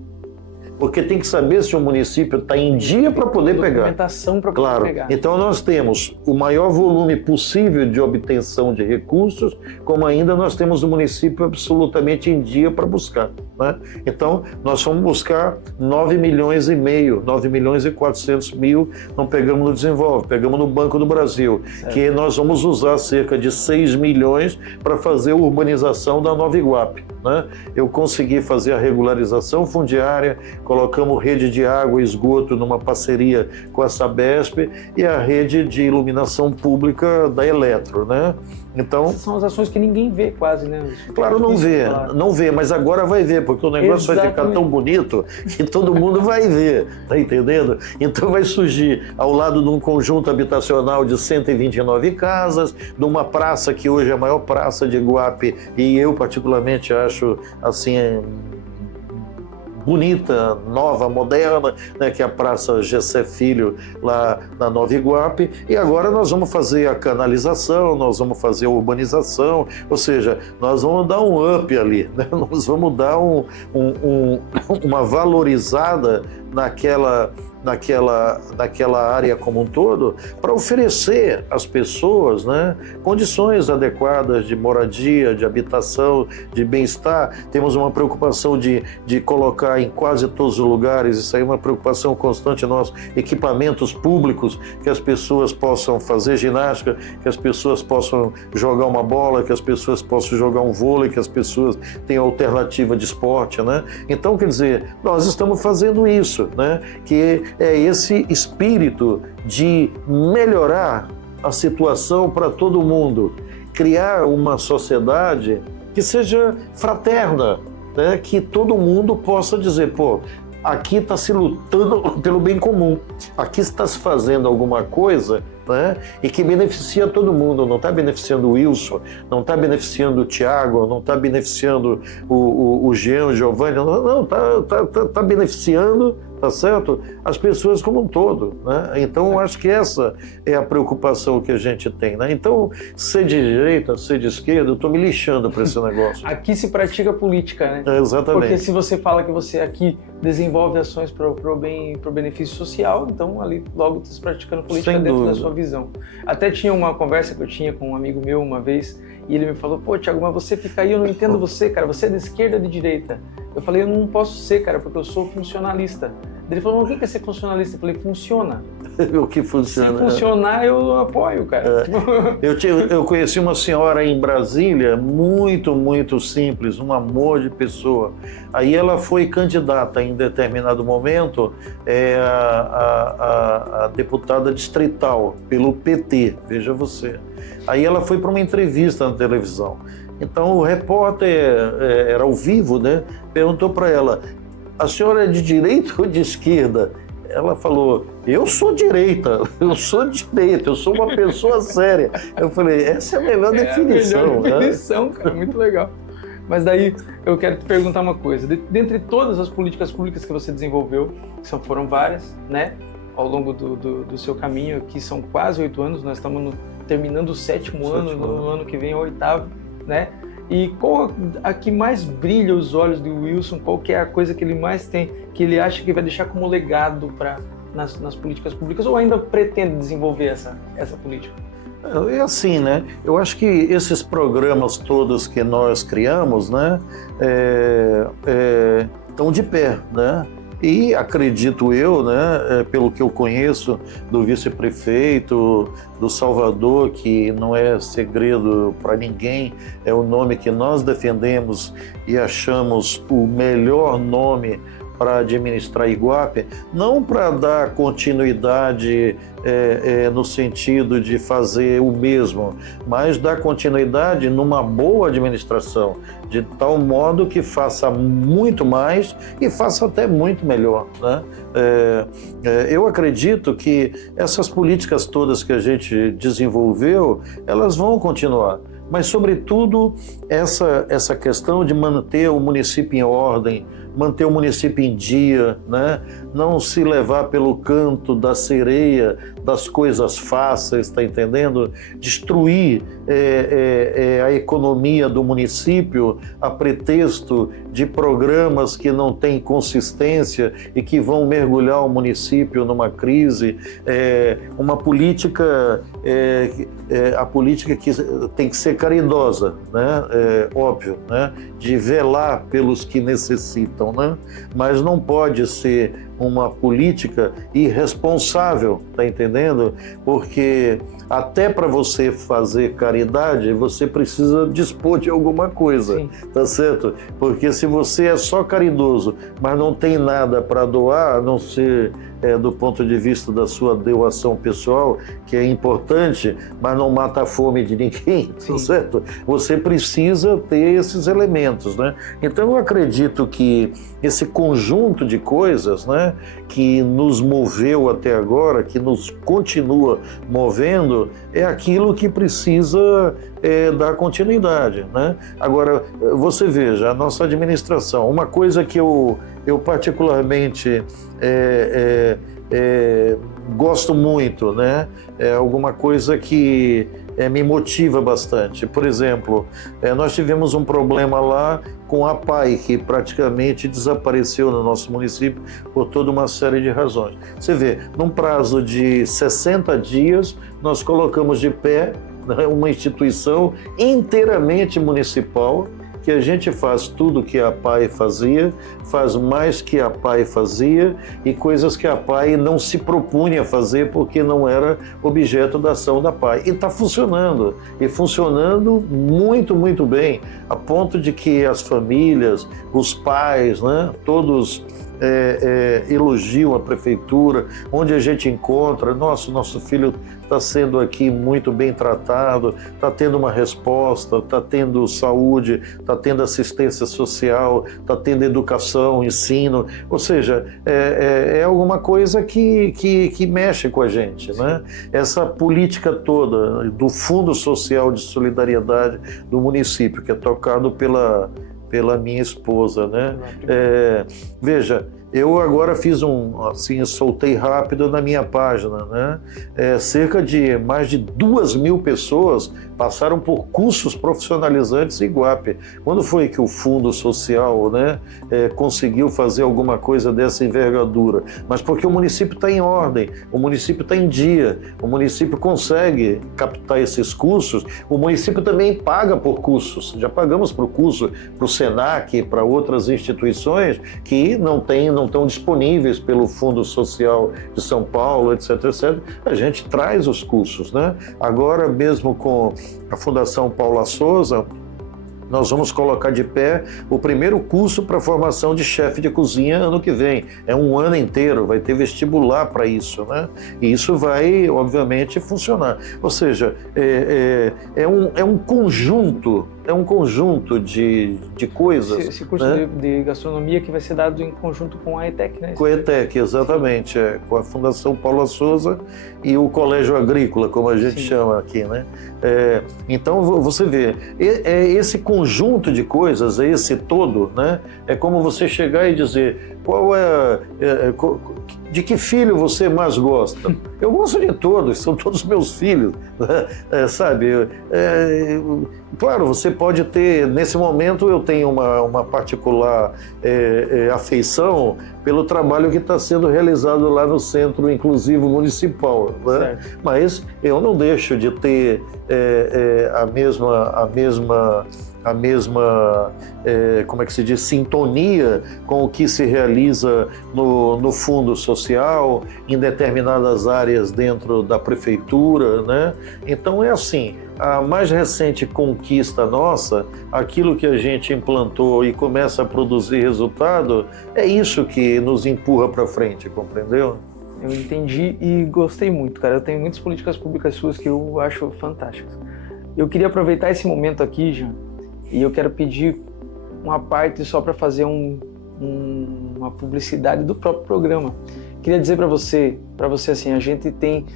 Porque tem que saber se o município está em dia para poder pegar. Documentação para poder pegar. Então nós temos o maior volume possível de obtenção de recursos, como ainda nós temos o município absolutamente em dia para buscar. Né? Então nós fomos buscar 9,5 milhões, 9.400.000, não pegamos no Desenvolve, pegamos no Banco do Brasil, que nós vamos usar cerca de 6 milhões para fazer a urbanização da Nova Iguape. Né? Eu consegui fazer a regularização fundiária, colocamos rede de água e esgoto numa parceria com a Sabesp e a rede de iluminação pública da Eletro, né? Então, essas são as ações que ninguém vê quase, né? Claro, não vê, mas agora vai ver, porque o negócio vai ficar tão bonito que todo mundo vai ver, tá entendendo? Então vai surgir ao lado de um conjunto habitacional de 129 casas, de uma praça que hoje é a maior praça de Iguape, e eu particularmente acho assim bonita, nova, moderna, né, que é a Praça Gessé Filho, lá na Nova Iguape, e agora nós vamos fazer a canalização, nós vamos fazer a urbanização, ou seja, nós vamos dar um up ali, né? Nós vamos dar uma valorizada naquela área como um todo, para oferecer às pessoas, né, condições adequadas de moradia, de habitação, de bem-estar. Temos uma preocupação de colocar em quase todos os lugares, isso aí é uma preocupação constante nossa, equipamentos públicos, que as pessoas possam fazer ginástica, que as pessoas possam jogar uma bola, que as pessoas possam jogar um vôlei, que as pessoas tenham alternativa de esporte, né? Então, quer dizer, nós estamos fazendo isso, né? Que é esse espírito de melhorar a situação para todo mundo, criar uma sociedade que seja fraterna, né? Que todo mundo possa dizer, pô, aqui está se lutando pelo bem comum, aqui está se fazendo alguma coisa, né, e que beneficia todo mundo, não está beneficiando o Wilson, não está beneficiando o Tiago, não está beneficiando o Jean, o Giovanni, não, está beneficiando, tá certo? As pessoas como um todo, né? Então, eu acho que essa é a preocupação que a gente tem, né? Então, ser de direita, ser de esquerda, eu estou me lixando para esse negócio. Aqui se pratica política, né? Exatamente. Porque se você fala que você aqui desenvolve ações para o benefício social, então ali logo está se praticando política Sem dentro dúvida. da sua visão. Até tinha uma conversa que eu tinha com um amigo meu uma vez, e ele me falou, pô, Thiago, mas você fica aí, eu não entendo você, cara, você é de esquerda ou de direita? Eu falei, eu não posso ser, cara, porque eu sou funcionalista. Ele falou, o que é ser funcionalista? Eu falei, funciona. O que funciona. Se funcionar, eu apoio, cara. Eu conheci uma senhora em Brasília, muito simples, um amor de pessoa. Aí ela foi candidata em determinado momento a deputada distrital pelo PT, veja você. Aí ela foi para uma entrevista na televisão. Então o repórter, era ao vivo, né? Perguntou para ela, a senhora é de direita ou de esquerda? Ela falou, eu sou direita, eu sou uma pessoa séria. Eu falei, essa é a melhor definição. A melhor definição, né? Cara, muito legal. Mas daí eu quero te perguntar uma coisa. Dentre todas as políticas públicas que você desenvolveu, que foram várias, né? Ao longo do seu caminho, que são quase 8 anos, nós estamos terminando o 7º ano, no ano que vem é o 8º, né? E qual a que mais brilha os olhos do Wilson? Qual que é a coisa que ele mais tem, que ele acha que vai deixar como legado nas políticas públicas, ou ainda pretende desenvolver essa política? É assim, né? Eu acho que esses programas todos que nós criamos, né, estão de pé, né? E acredito eu, né, pelo que eu conheço do vice-prefeito do Salvador, que não é segredo para ninguém, é o nome que nós defendemos e achamos o melhor nome para administrar Iguape, não para dar continuidade no sentido de fazer o mesmo, mas dar continuidade numa boa administração, de tal modo que faça muito mais e faça até muito melhor, né? Eu acredito que essas políticas todas que a gente desenvolveu, elas vão continuar. Mas, sobretudo, essa questão de manter o município em ordem, manter o município em dia, né? Não se levar pelo canto da sereia, das coisas fáceis, está entendendo? Destruir a economia do município a pretexto de programas que não têm consistência e que vão mergulhar o município numa crise. Uma política, a política que tem que ser caridosa, né? Óbvio, né? De velar pelos que necessitam, né? Mas não pode ser uma política irresponsável, tá entendendo? Porque até para você fazer caridade, você precisa dispor de alguma coisa, sim, tá certo? Porque se você é só caridoso, mas não tem nada para doar, a não ser do ponto de vista da sua doação pessoal, que é importante, mas não mata a fome de ninguém, tá certo? Você precisa ter esses elementos, né? Então eu acredito que esse conjunto de coisas, né, que nos moveu até agora, que nos continua movendo, é aquilo que precisa dar continuidade, né? Agora, você veja, a nossa administração, uma coisa que eu particularmente gosto muito, né? É alguma coisa que me motiva bastante. Por exemplo, nós tivemos um problema lá com a PAI, que praticamente desapareceu no nosso município por toda uma série de razões. Você vê, num prazo de 60 dias, nós colocamos de pé, né, uma instituição inteiramente municipal, que a gente faz tudo que a PAI fazia, faz mais que a PAI fazia e coisas que a PAI não se propunha fazer porque não era objeto da ação da PAI. E está funcionando, e funcionando muito, muito bem, a ponto de que as famílias, os pais, né, todos elogiam a prefeitura, onde a gente encontra, nosso filho está sendo aqui muito bem tratado, está tendo uma resposta, está tendo saúde, está tendo assistência social, está tendo educação, ensino, ou seja, é alguma coisa que mexe com a gente, né? Essa política toda do Fundo Social de Solidariedade do município, que é tocado pela minha esposa, né? Veja, eu agora fiz soltei rápido na minha página, né? Cerca de mais de 2.000 pessoas passaram por cursos profissionalizantes em Iguape. Quando foi que o Fundo Social, né, conseguiu fazer alguma coisa dessa envergadura? Mas porque o município está em ordem, o município está em dia, o município consegue captar esses cursos, o município também paga por cursos. Já pagamos por curso, para o SENAC, para outras instituições que não não estão disponíveis pelo Fundo Social de São Paulo, etc, etc, a gente traz os cursos, né? Agora mesmo com a Fundação Paula Souza, nós vamos colocar de pé o primeiro curso para formação de chefe de cozinha ano que vem. É um ano inteiro, vai ter vestibular para isso, né? E isso vai, obviamente, funcionar. Ou seja, é um conjunto de coisas. Esse curso, né, de gastronomia que vai ser dado em conjunto com a ETEC, né? Com a ETEC, exatamente. Com a Fundação Paula Souza e o Colégio Agrícola, como a gente chama aqui, né? Então, você vê, esse conjunto de coisas, esse todo, né? É como você chegar e dizer, de que filho você mais gosta? Eu gosto de todos, são todos meus filhos, né? Sabe? Claro, você pode ter, nesse momento eu tenho uma particular afeição pelo trabalho que está sendo realizado lá no Centro Inclusivo Municipal, né? Mas eu não deixo de ter a mesma como é que se diz, sintonia com o que se realiza no Fundo Social, em determinadas áreas dentro da Prefeitura, né? Então é assim, a mais recente conquista nossa, aquilo que a gente implantou e começa a produzir resultado, é isso que nos empurra para frente, compreendeu? Eu entendi e gostei muito, cara. Eu tenho muitas políticas públicas suas que eu acho fantásticas. Eu queria aproveitar esse momento aqui, Jean, e eu quero pedir uma parte só para fazer uma publicidade do próprio programa. Queria dizer para você assim, a gente tem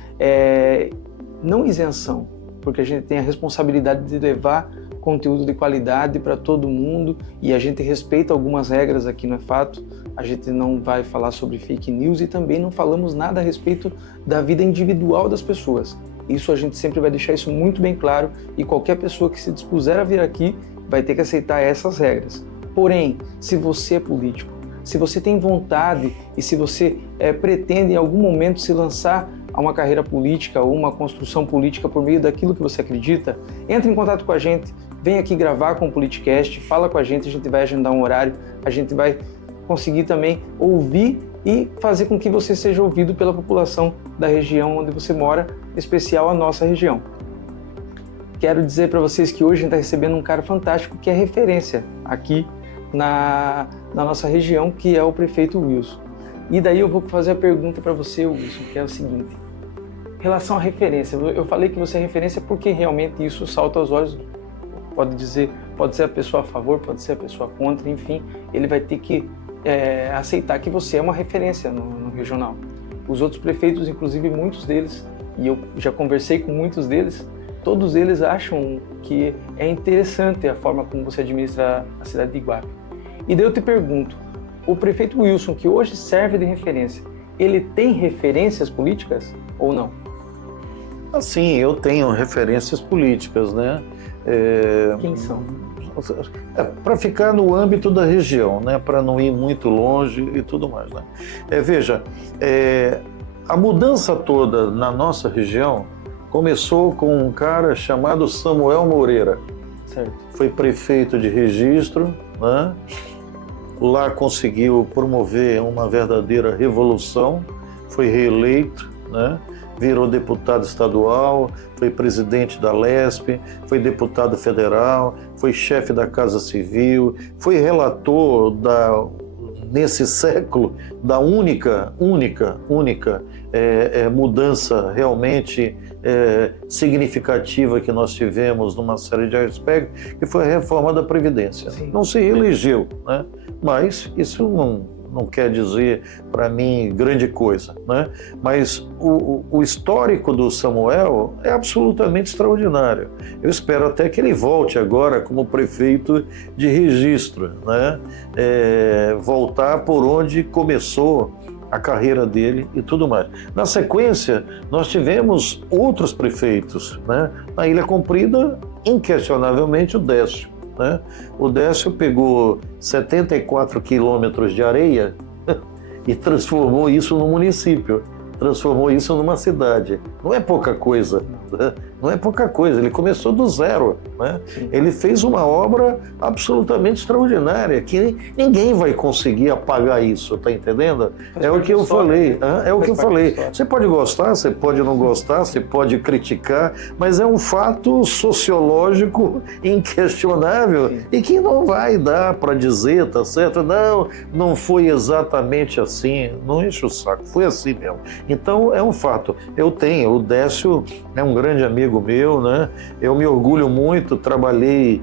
não isenção, porque a gente tem a responsabilidade de levar conteúdo de qualidade para todo mundo e a gente respeita algumas regras aqui, não é fato? A gente não vai falar sobre fake news e também não falamos nada a respeito da vida individual das pessoas. Isso a gente sempre vai deixar isso muito bem claro e qualquer pessoa que se dispuser a vir aqui vai ter que aceitar essas regras. Porém, se você é político, se você tem vontade e se você pretende em algum momento se lançar a uma carreira política ou uma construção política por meio daquilo que você acredita, entre em contato com a gente, vem aqui gravar com o Politicast, fala com a gente vai agendar um horário, a gente vai conseguir também ouvir e fazer com que você seja ouvido pela população da região onde você mora, em especial a nossa região. Quero dizer para vocês que hoje a gente está recebendo um cara fantástico que é referência aqui na nossa região, que é o prefeito Wilson. E daí eu vou fazer a pergunta para você, Wilson, que é o seguinte. Em relação à referência, eu falei que você é referência porque realmente isso salta aos olhos. Pode ser a pessoa a favor, pode ser a pessoa contra, enfim, ele vai ter que aceitar que você é uma referência no regional. Os outros prefeitos, inclusive muitos deles, e eu já conversei com muitos deles, todos eles acham que é interessante a forma como você administra a cidade de Iguape. E daí eu te pergunto, o prefeito Wilson, que hoje serve de referência, ele tem referências políticas ou não? Assim, eu tenho referências políticas, né? Quem são? Para ficar no âmbito da região, né? Para não ir muito longe e tudo mais, né? Veja, a mudança toda na nossa região começou com um cara chamado Samuel Moreira. Certo. Foi prefeito de Registro, né? Lá conseguiu promover uma verdadeira revolução, foi reeleito, né? Virou deputado estadual, foi presidente da LESP, foi deputado federal, foi chefe da Casa Civil, foi relator nesse século da única mudança realmente significativa que nós tivemos numa série de aspectos, que foi a reforma da Previdência. Sim. Não se reelegeu, né? Mas isso não quer dizer, para mim, grande coisa, né? Mas o histórico do Samuel é absolutamente extraordinário. Eu espero até que ele volte agora como prefeito de Registro, né? Voltar por onde começou a carreira dele e tudo mais. Na sequência, nós tivemos outros prefeitos, né? Na Ilha Comprida, inquestionavelmente, o Décio. Né? O Décio pegou 74 quilômetros de areia e transformou isso num município, transformou isso numa cidade. Não é pouca coisa, né? não é pouca coisa, ele começou do zero, né? Ele fez uma obra absolutamente extraordinária, que ninguém vai conseguir apagar isso, tá entendendo? É o que eu falei, é o que eu falei. Você pode gostar, você pode não gostar, você pode criticar, mas é um fato sociológico inquestionável e que não vai dar para dizer, tá certo? Não foi exatamente assim, não enche o saco, foi assim mesmo. Então é um fato. O Décio é um grande amigo meu, né? Eu me orgulho muito, trabalhei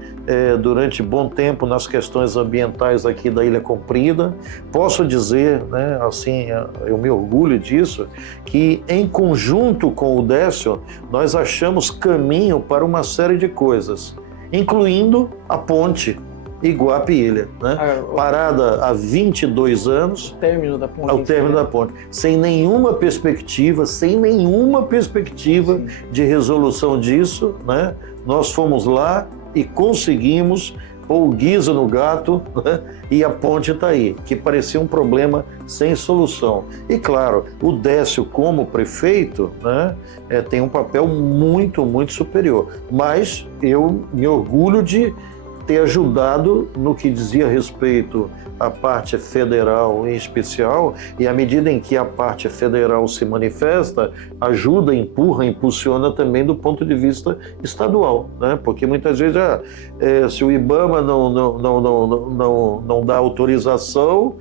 durante bom tempo nas questões ambientais aqui da Ilha Comprida. Posso dizer, né, assim, eu me orgulho disso, que em conjunto com o Décio, nós achamos caminho para uma série de coisas, incluindo a ponte Iguape-Ilha, né? Parada há 22 anos, ao término da ponte, sem nenhuma perspectiva de resolução disso, né? Nós fomos lá e conseguimos pôr o guiso no gato, né? E a ponte está aí, que parecia um problema sem solução. E claro, o Décio como prefeito, né, tem um papel muito, muito superior, mas eu me orgulho de ter ajudado no que dizia respeito à parte federal em especial, e à medida em que a parte federal se manifesta, ajuda, empurra, impulsiona também do ponto de vista estadual, né? Porque muitas vezes se o IBAMA não dá autorização,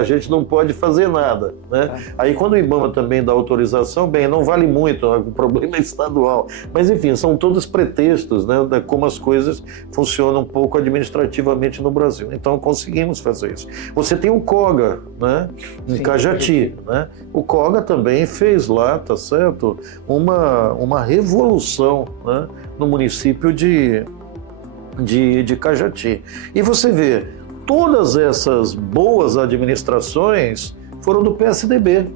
a gente não pode fazer nada, né? Aí quando o IBAMA também dá autorização, bem, não vale muito, o problema é estadual. Mas enfim, são todos pretextos, né, de como as coisas funcionam um pouco administrativamente no Brasil. Então conseguimos fazer isso. Você tem o COGA, né, em Cajati, né? O COGA também fez lá, tá certo, uma revolução, né, no município de Cajati. E você vê, todas essas boas administrações foram do PSDB.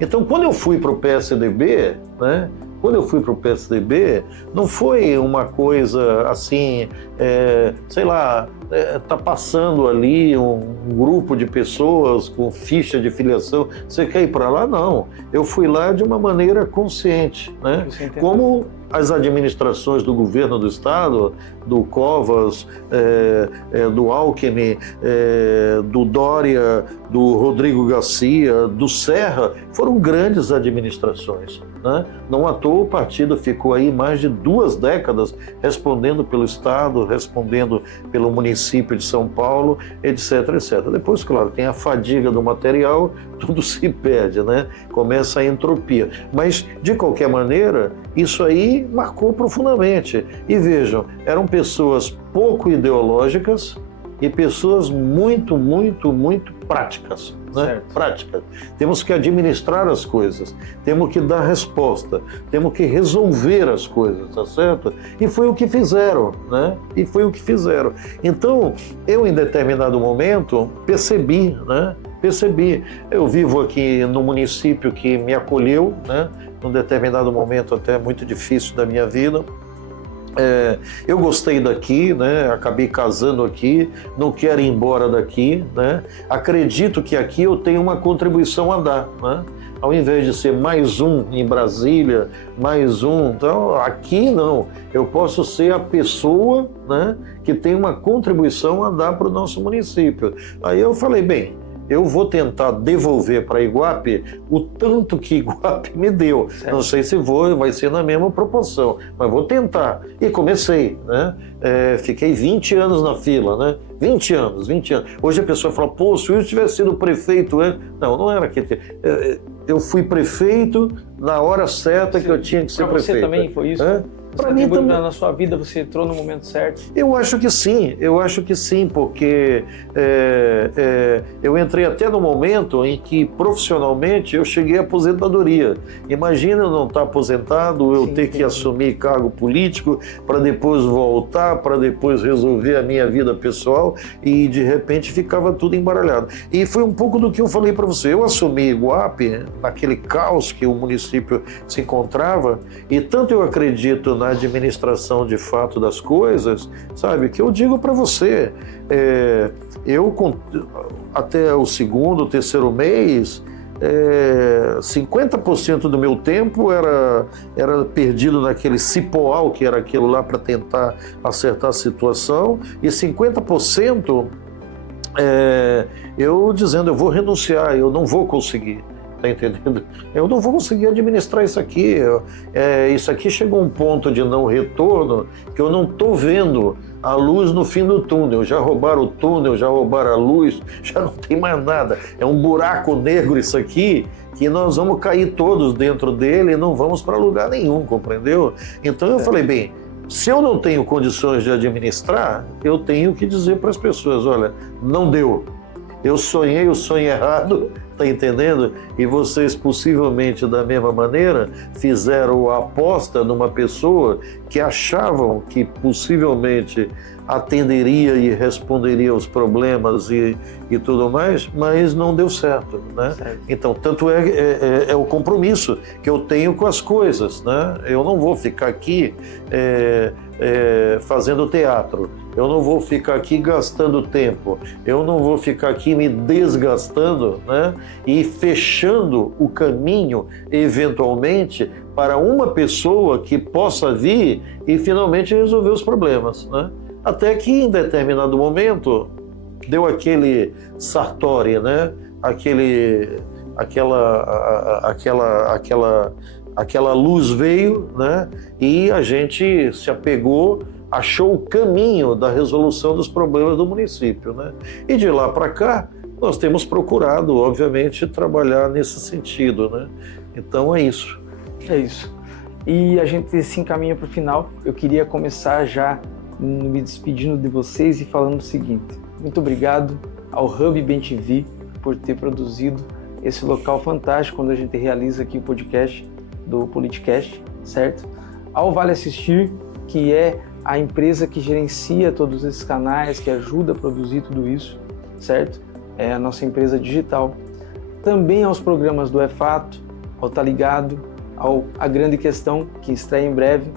Então, quando eu fui para o PSDB, né, não foi uma coisa assim, sei lá, tá passando ali um grupo de pessoas com ficha de filiação, você quer ir para lá? Não. Eu fui lá de uma maneira consciente, né? Como as administrações do governo do estado, do Covas, do Alckmin, do Dória, do Rodrigo Garcia, do Serra, foram grandes administrações, né? Não à toa o partido ficou aí mais de 2 décadas respondendo pelo estado, respondendo pelo município de São Paulo, etc, etc. Depois, claro, tem a fadiga do material, tudo se perde, né? Começa a entropia. Mas, de qualquer maneira, isso aí marcou profundamente. E vejam, eram pessoas pouco ideológicas e pessoas muito, muito, muito práticas, né? Práticas. Temos que administrar as coisas, temos que dar resposta, temos que resolver as coisas, tá certo? E foi o que fizeram, né? Então, eu em determinado momento percebi, né? Eu vivo aqui no município que me acolheu, né? Num determinado momento até muito difícil da minha vida. Eu gostei daqui, né? Acabei casando aqui, não quero ir embora daqui, né? Acredito que aqui eu tenho uma contribuição a dar, né? Ao invés de ser mais um em Brasília, mais um, então aqui não, eu posso ser a pessoa, né, que tem uma contribuição a dar para o nosso município. Aí eu falei, bem, eu vou tentar devolver para Iguape o tanto que Iguape me deu. Certo. Não sei se vai ser na mesma proporção, mas vou tentar. E comecei, né? Fiquei 20 anos na fila, né? 20 anos. Hoje a pessoa fala, pô, se eu tivesse sido prefeito, não era que... Eu fui prefeito na hora certa que eu tinha que ser prefeito. Para você também foi isso? Para mim também. Na sua vida você entrou no momento certo? Eu acho que sim, porque eu entrei até no momento em que profissionalmente eu cheguei à aposentadoria. Imagina eu não estar aposentado, eu ter que assumir cargo político para depois voltar, para depois resolver a minha vida pessoal e de repente ficava tudo embaralhado. E foi um pouco do que eu falei para você. Eu assumi Iguape naquele caos que o município se encontrava e tanto eu acredito na administração de fato das coisas, sabe, que eu digo para você, eu até o 2º, 3º mês, 50% do meu tempo era perdido naquele cipoal, que era aquilo lá para tentar acertar a situação, e 50% eu dizendo, eu vou renunciar, eu não vou conseguir. Tá entendendo? Eu não vou conseguir administrar isso aqui. Isso aqui chegou a um ponto de não retorno que eu não estou vendo a luz no fim do túnel. Já roubaram o túnel, já roubaram a luz, já não tem mais nada. É um buraco negro isso aqui, que nós vamos cair todos dentro dele e não vamos para lugar nenhum, compreendeu? Então eu falei, bem, se eu não tenho condições de administrar, eu tenho que dizer para as pessoas, olha, não deu. Eu sonhei o sonho errado, tá entendendo? E vocês possivelmente da mesma maneira fizeram a aposta numa pessoa que achavam que possivelmente atenderia e responderia aos problemas e tudo mais, mas não deu certo, né? Certo. Então, tanto é o compromisso que eu tenho com as coisas, né? Eu não vou ficar aqui fazendo teatro, eu não vou ficar aqui gastando tempo, eu não vou ficar aqui me desgastando, né? E fechando o caminho, eventualmente, para uma pessoa que possa vir e finalmente resolver os problemas, né? Até que em determinado momento deu aquele Sartori, né? Aquela luz veio, né? E a gente se apegou, achou o caminho da resolução dos problemas do município, né? E de lá para cá nós temos procurado, obviamente, trabalhar nesse sentido, né? Então é isso. É isso. E a gente se encaminha para o final. Eu queria começar já me despedindo de vocês e falando o seguinte: muito obrigado ao Hub BemTV por ter produzido esse local fantástico onde a gente realiza aqui o podcast do Politicast, certo? Ao Vale Assistir, que é a empresa que gerencia todos esses canais, que ajuda a produzir tudo isso, certo? É a nossa empresa digital. Também aos programas do É Fato, ao Tá Ligado, ao A Grande Questão, que estreia em breve.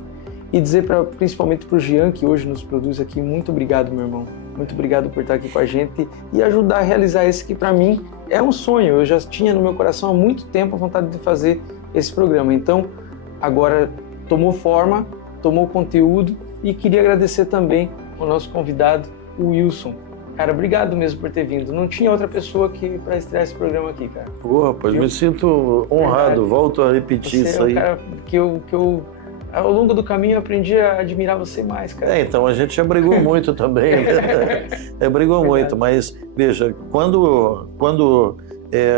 E dizer principalmente para o Jean, que hoje nos produz aqui, muito obrigado, meu irmão. Muito obrigado por estar aqui com a gente e ajudar a realizar esse que, para mim, é um sonho. Eu já tinha no meu coração há muito tempo a vontade de fazer esse programa. Então, agora tomou forma, tomou conteúdo, e queria agradecer também ao nosso convidado, o Wilson. Cara, obrigado mesmo por ter vindo. Não tinha outra pessoa para estrear esse programa aqui, cara. Pô, rapaz, me sinto honrado. Verdade. Volto a repetir isso aí. Você é um cara que eu ao longo do caminho eu aprendi a admirar você mais, cara. Então a gente já brigou muito também. Brigou muito, mas veja, quando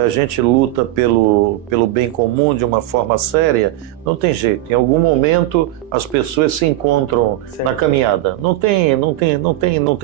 a gente luta pelo bem comum de uma forma séria, não tem jeito. Em algum momento as pessoas se encontram na caminhada. Não tem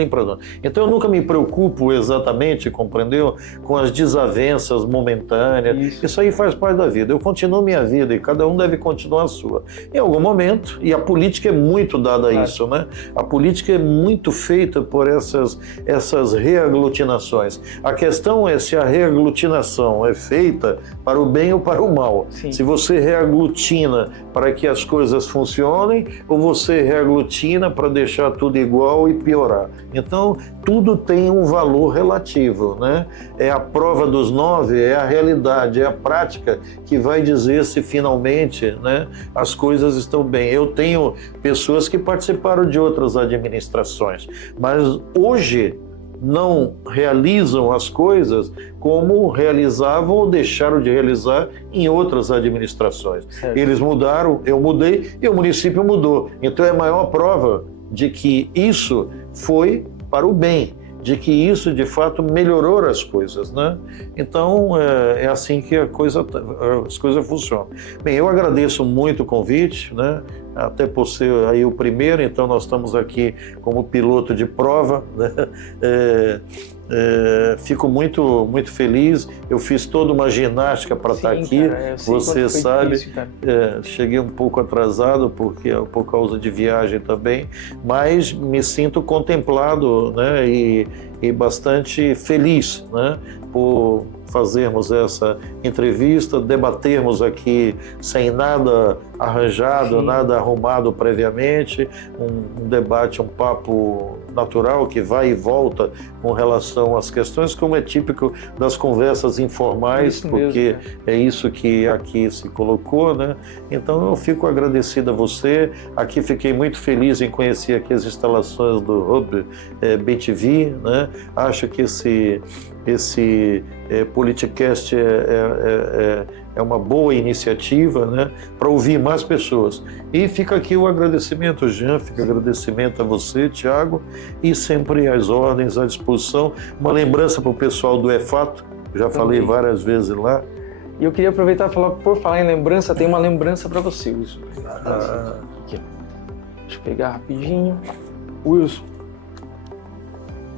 problema. Então eu nunca me preocupo exatamente, compreendeu? Com as desavenças momentâneas. Isso aí faz parte da vida. Eu continuo minha vida e cada um deve continuar a sua. Em algum momento, e a política é muito dada a isso, né? A política é muito feita por essas reaglutinações. A questão é se a reaglutinação é feita para o bem ou para o mal. Sim. Se você reaglutina para que as coisas funcionem ou você reaglutina para deixar tudo igual e piorar. Então, tudo tem um valor relativo, né? É a prova dos 9, é a realidade, é a prática que vai dizer se finalmente, né, as coisas estão bem. Eu tenho pessoas que participaram de outras administrações, mas hoje não realizam as coisas como realizavam ou deixaram de realizar em outras administrações. Certo. Eles mudaram, eu mudei e o município mudou. Então é a maior prova de que isso foi para o bem, de que isso de fato melhorou as coisas, né? Então é assim que as coisas funcionam. Bem, eu agradeço muito o convite, né? Até por ser aí o primeiro, então nós estamos aqui como piloto de prova, né? Fico muito, muito feliz. Eu fiz toda uma ginástica para estar aqui. Cara, você sabe, difícil, cheguei um pouco atrasado por causa de viagem também, mas me sinto contemplado, né? E bastante feliz, né? Por fazermos essa entrevista, debatermos aqui sem nada arranjado, nada arrumado previamente, um debate, um papo natural, que vai e volta com relação às questões, como é típico das conversas informais, Isso porque mesmo, é isso que aqui se colocou, né? Então eu fico agradecido a você. Aqui fiquei muito feliz em conhecer aqui as instalações do Hub BTV, né? Acho que esse Politicast é uma boa iniciativa, né, para ouvir mais pessoas. E fica aqui o agradecimento, Jean, fica o agradecimento a você, Tiago, e sempre às ordens, à disposição. Uma lembrança para o pessoal do EFATO, já falei várias vezes lá. E eu queria aproveitar e falar, por falar em lembrança, tem uma lembrança para você, Wilson. Aqui, deixa eu pegar rapidinho. Wilson,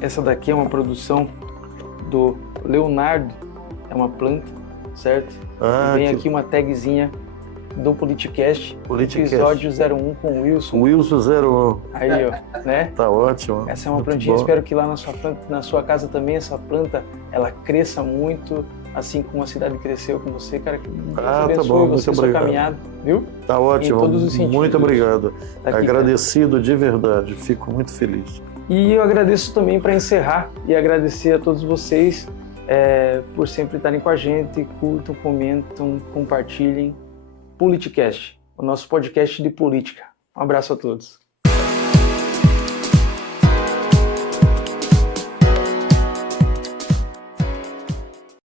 essa daqui é uma produção do Leonardo, é uma planta, certo? E vem aqui uma tagzinha do Politicast, episódio 01 com o Wilson. Wilson 01. Aí, ó, né? Tá ótimo. Essa é uma plantinha, espero que lá na sua casa também essa planta, ela cresça muito, assim como a cidade cresceu com você, cara. Que Deus abençoe tá bom, você, muito sua obrigado. caminhada, viu? Tá ótimo, em todos os sentidos. muito obrigado. Tá aqui, agradecido de verdade, fico muito feliz. E eu agradeço também, para encerrar, e agradecer a todos vocês por sempre estarem com a gente, curtam, comentam, compartilhem. Politicast, o nosso podcast de política. Um abraço a todos.